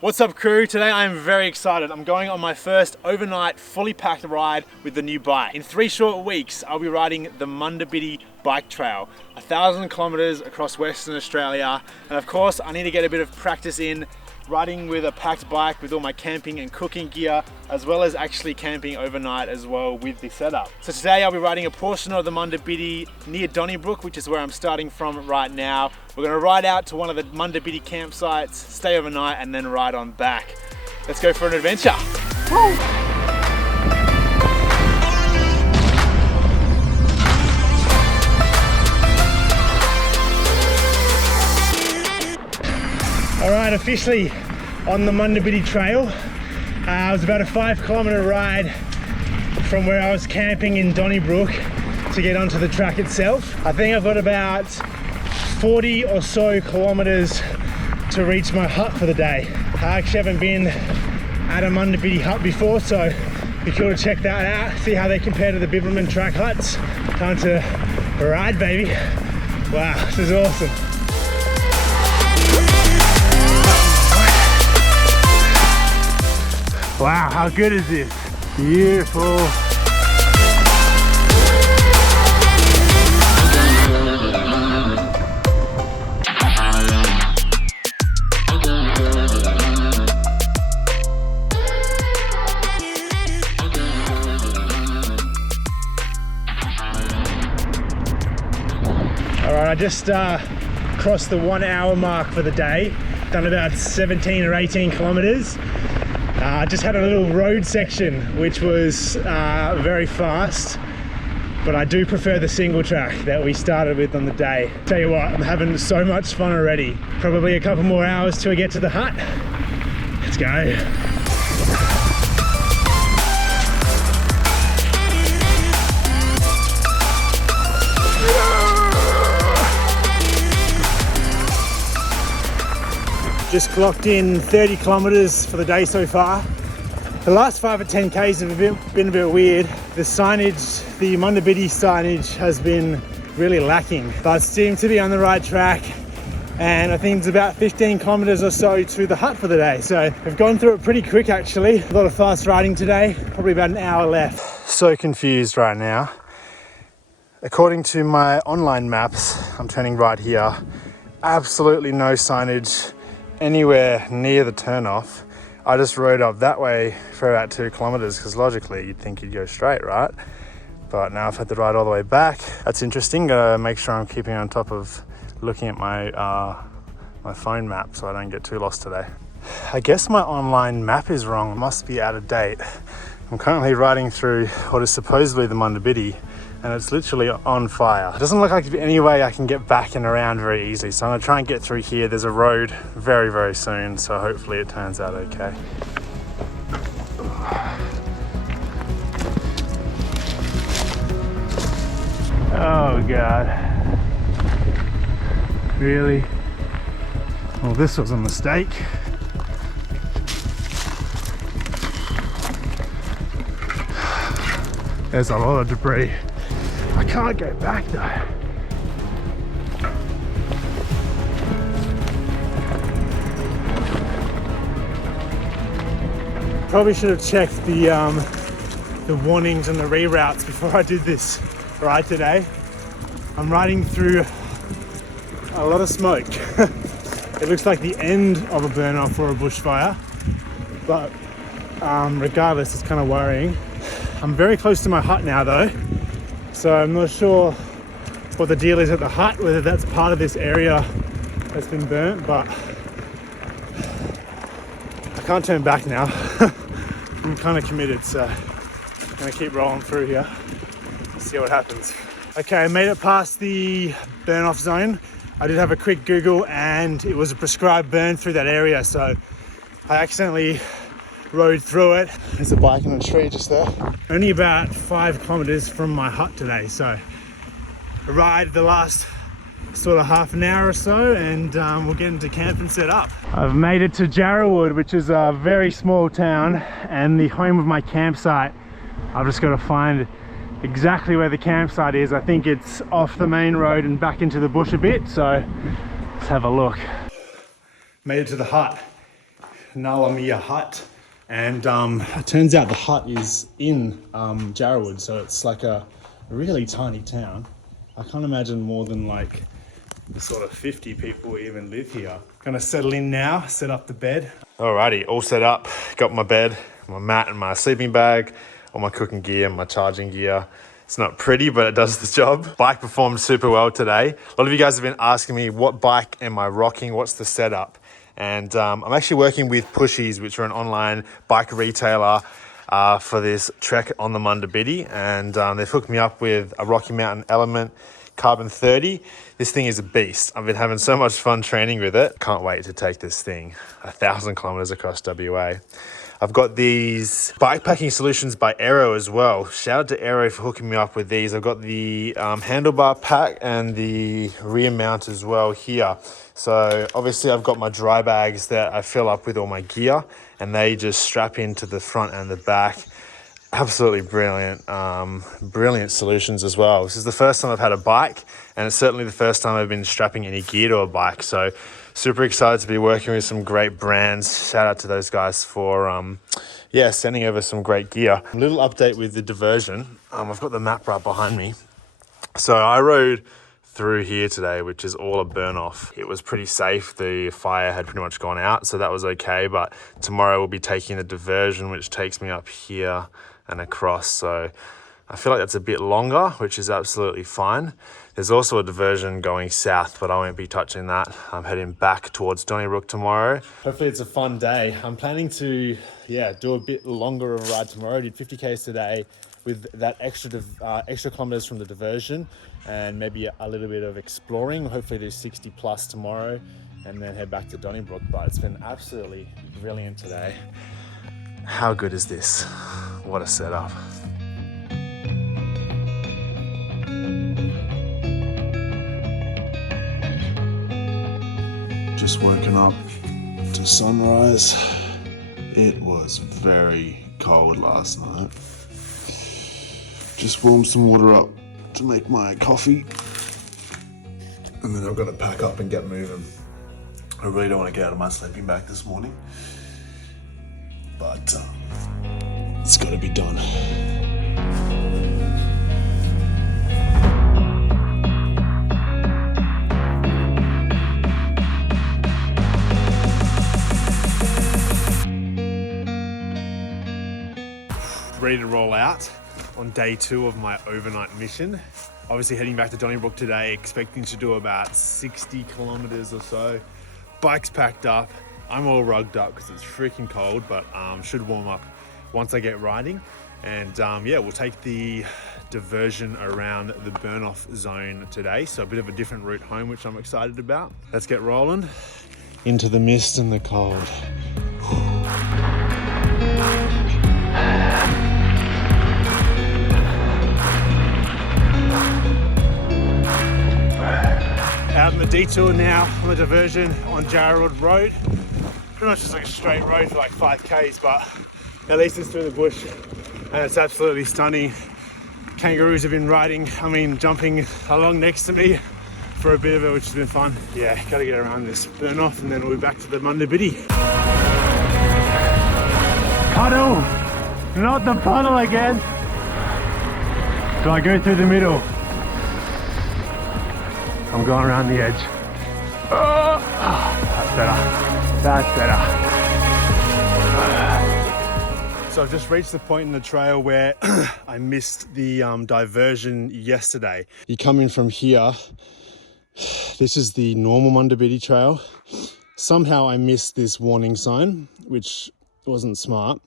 What's up crew? Today I am very excited. I'm going on my first overnight fully packed ride with the new bike. In 3 short weeks I'll be riding the Munda Biddi bike trail, 1,000 kilometers across Western Australia, and of course I need to get a bit of practice in riding with a packed bike with all my camping and cooking gear, as well as actually camping overnight as well with the setup. So today I'll be riding a portion of the Munda Biddi near Donnybrook, which is where I'm starting from right now. We're going to ride out to one of the Munda Biddi campsites, stay overnight, and then ride on back. Let's go for an adventure. Woo! All right, officially on the Munda Biddi trail. It was about a 5-kilometer ride from where I was camping in Donnybrook to get onto the track itself. I think I've got about 40 or so kilometers to reach my hut for the day. I actually haven't been at a Munda Biddi hut before, so be cool to check that out, see how they compare to the Biberman track huts. Time to ride, baby. Wow, this is awesome. Wow, how good is this? Beautiful. All right, I just crossed the 1 hour mark for the day. Done about 17 or 18 kilometers. I just had a little road section which was very fast, but I do prefer the single track that we started with on the day. Tell you what, I'm having so much fun already. Probably a couple more hours till we get to the hut. Let's go. Just clocked in 30 kilometers for the day so far. The last 5 or 10 Ks have been a bit weird. The signage, the Munda Biddi signage has been really lacking, but seems to be on the right track. And I think it's about 15 kilometers or so to the hut for the day. So we've gone through it pretty quick actually. A lot of fast riding today, probably about an hour left. So confused right now. According to my online maps, I'm turning right here. Absolutely no signage anywhere near the turnoff. I just rode up that way for about 2 kilometers because logically you'd think you'd go straight, right? But now I've had to ride all the way back. That's interesting. Gotta make sure I'm keeping on top of looking at my my phone map so I don't get too lost today. I guess my online map is wrong. It must be out of date. I'm currently riding through what is supposedly the Munda Biddi, and it's literally on fire. It doesn't look like there's any way I can get back and around very easily, so I'm gonna try and get through here. There's a road very, very soon, so hopefully it turns out okay. Oh God. Really? Well, this was a mistake. There's a lot of debris. I can't go back though. Probably should have checked the warnings and the reroutes before I did this ride today. I'm riding through a lot of smoke. It looks like the end of a burn off or a bushfire, but regardless, it's kind of worrying. I'm very close to my hut now though, so I'm not sure what the deal is at the hut, whether that's part of this area that's been burnt, but I can't turn back now. I'm kind of committed, so I'm gonna keep rolling through here, see what happens. Okay, I made it past the burn off zone. I did have a quick Google and it was a prescribed burn through that area, so I accidentally rode through it. There's a bike in a tree just there. Only about 5 kilometers from my hut today, so I ride the last sort of half an hour or so and we'll get into camp and set up. I've made it to Jarrawood, which is a very small town and the home of my campsite. I've just got to find exactly where the campsite is. I think it's off the main road and back into the bush a bit, so let's have a look. Made it to the hut. Nalamia hut, and it turns out the hut is in Jarrwood, so it's like a really tiny town. I can't imagine more than like sort of 50 people even live here. Gonna settle in now, set up the bed. Alrighty, all set up. Got my bed, my mat and my sleeping bag, all my cooking gear, my charging gear. It's not pretty, but it does the job. Bike performed super well today. A lot of you guys have been asking me, what bike am I rocking? What's the setup? And I'm actually working with Pushies, which are an online bike retailer for this trek on the Munda Biddi. And they've hooked me up with a Rocky Mountain Element Carbon 30. This thing is a beast. I've been having so much fun training with it. Can't wait to take this thing 1,000 kilometers across WA. I've got these bikepacking solutions by Aero as well. Shout out to Aero for hooking me up with these. I've got the handlebar pack and the rear mount as well here. So obviously I've got my dry bags that I fill up with all my gear, and they just strap into the front and the back. Absolutely brilliant, brilliant solutions as well. This is the first time I've had a bike, and it's certainly the first time I've been strapping any gear to a bike. So super excited to be working with some great brands. Shout out to those guys for, sending over some great gear. A little update with the diversion. I've got the map right behind me. So I rode through here today, which is all a burn off. It was pretty safe. The fire had pretty much gone out, so that was okay. But tomorrow we'll be taking the diversion, which takes me up here and across. So I feel like that's a bit longer, which is absolutely fine. There's also a diversion going south, but I won't be touching that. I'm heading back towards Donnybrook tomorrow. Hopefully it's a fun day. I'm planning to, do a bit longer of a ride tomorrow. I did 50 Ks today with that extra kilometers from the diversion, and maybe a little bit of exploring. Hopefully do 60 plus tomorrow and then head back to Donnybrook. But it's been absolutely brilliant today. How good is this? What a setup. Just woken up to sunrise. It was very cold last night. Just warmed some water up to make my coffee, and then I've got to pack up and get moving. I really don't want to get out of my sleeping bag this morning, but it's got to be done. Ready to roll out on day 2 of my overnight mission. Obviously heading back to Donnybrook today, expecting to do about 60 kilometers or so. Bike's packed up. I'm all rugged up because it's freaking cold, but should warm up once I get riding. And we'll take the diversion around the burn-off zone today. So a bit of a different route home, which I'm excited about. Let's get rolling into the mist and the cold. Out on the detour now on the diversion on Jarrwood Road. Pretty much just like a straight road for like 5 Ks, but at least it's through the bush and it's absolutely stunning. Kangaroos have been jumping along next to me for a bit of it, which has been fun. Yeah, gotta get around this burn off and then we'll be back to the Munda Biddi. Puddle! Not the puddle again! So I go through the middle. I'm going around the edge. That's better. That's better. So I've just reached the point in the trail where I missed the diversion yesterday. You come in from here. This is the normal Munda Biddi trail. Somehow I missed this warning sign, which wasn't smart.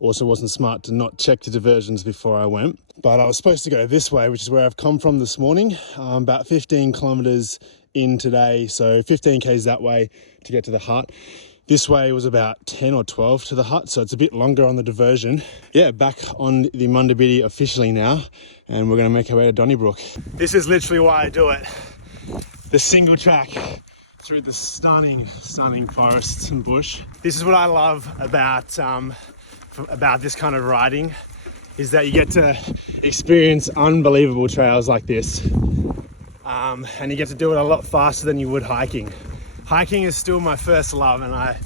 Also wasn't smart to not check the diversions before I went. But I was supposed to go this way, which is where I've come from this morning. About 15 kilometers in today, so 15 Ks that way to get to the hut. This way was about 10 or 12 to the hut, so it's a bit longer on the diversion. Yeah, back on the Munda Biddi officially now, and we're gonna make our way to Donnybrook. This is literally why I do it. The single track through the stunning, stunning forests and bush. This is what I love about this kind of riding, is that you get to experience unbelievable trails like this. And you get to do it a lot faster than you would hiking. Hiking is still my first love, and I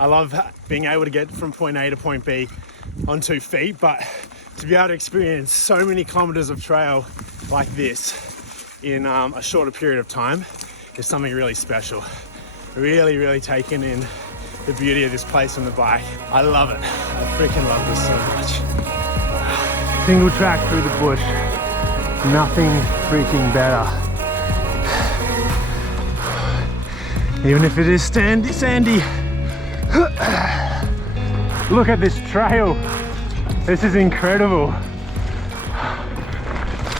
I love being able to get from point A to point B on 2 feet, but to be able to experience so many kilometers of trail like this in a shorter period of time is something really special. Really taking in the beauty of this place on the bike. I love it. I freaking love this so much. Single track through the bush. Nothing freaking better. Even if it is sandy. Look at this trail. This is incredible.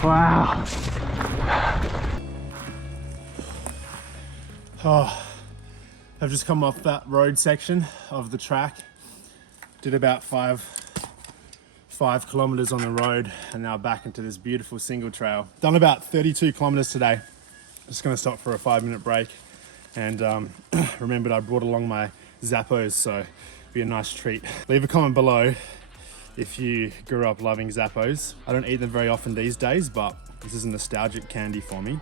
Wow. Oh, I've just come off that road section of the track. Did about five kilometers on the road and now back into this beautiful single trail. Done about 32 kilometers today. Just gonna stop for a 5-minute break and remembered I brought along my Zappos, so it'd be a nice treat. Leave a comment below if you grew up loving Zappos. I don't eat them very often these days, but this is a nostalgic candy for me.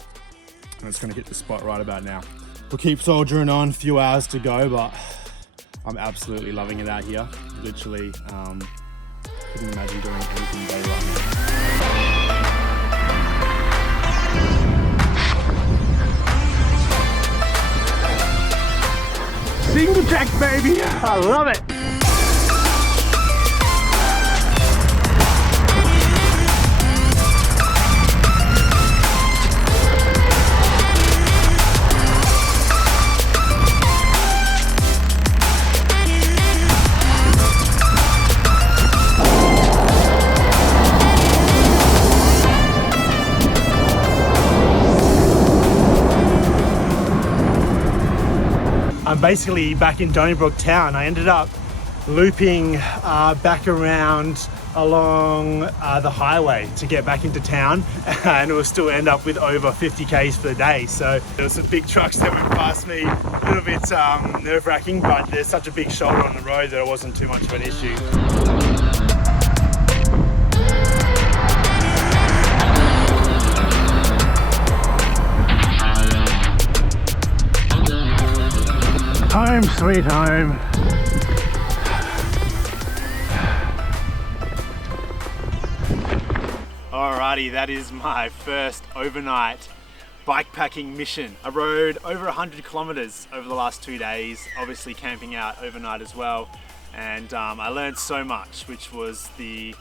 And it's gonna hit the spot right about now. We'll keep soldiering on, a few hours to go, but I'm absolutely loving it out here. Literally, couldn't imagine doing anything better right now. Single track, baby! I love it! I'm basically back in Donnybrook town. I ended up looping back around along the highway to get back into town, and it will still end up with over 50 Ks for the day. So there were some big trucks that went past me, a little bit nerve-wracking, but there's such a big shoulder on the road that it wasn't too much of an issue. Home sweet home. Alrighty, that is my first overnight bikepacking mission. I rode over 100 kilometers over the last 2 days, obviously camping out overnight as well. And I learned so much, which was the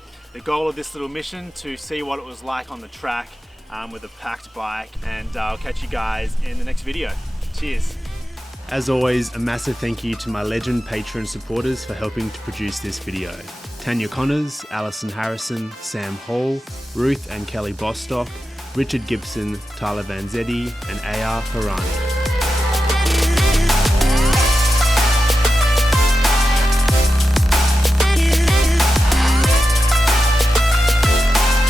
goal of this little mission, to see what it was like on the track with a packed bike. And I'll catch you guys in the next video. Cheers. As always, a massive thank you to my legend patron supporters for helping to produce this video. Tania Connors, Alison Harrison, Sam Hall, Ruth and Kelly Bostock, Richard Gibson, Tyler Vanzetti and Ayah Hourani.